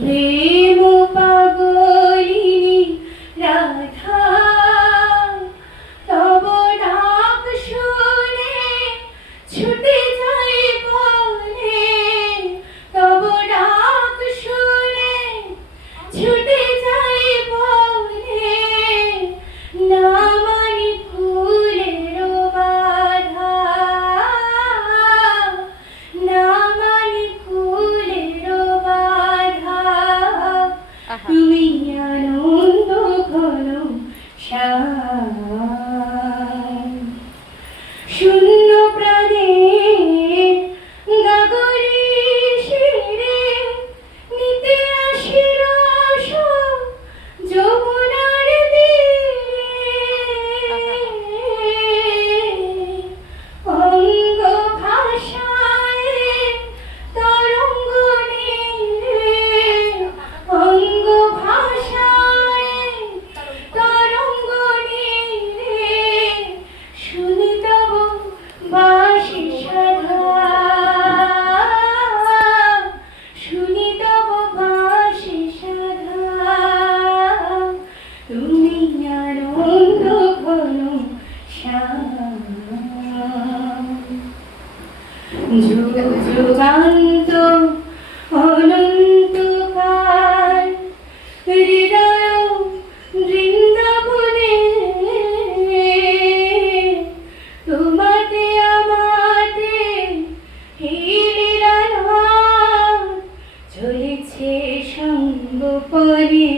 প্রেম পাগলিনী রাধা, তব ডাক শুনে ছুটে যাই বনে, তব ডাক শুনে ছুটে যাই বনে, না মানি ফুলের বাধা, না মানি ফুলের বাধা। তুমি আনন্দ ঘন শ্যাম, শূন্য প্রাণে গাগরে শিরে নিতে আসি রস যমুনার তীরে, অঙ্গ ভাষায় তরঙ্গ নীরে, অঙ্গ ভাষায় তরঙ্গ নীরে, শুনি তব বাঁশি সাধা, শুনি তব বাঁশি সাধা। তুমি আনন্দ ঘন শ্যাম, যুগ যুগান্ত অনন্তকাল হৃদয় বৃন্দাবনে, তোমাতে আমাতে এই লীলা চলেছে সঙ্গোপনে।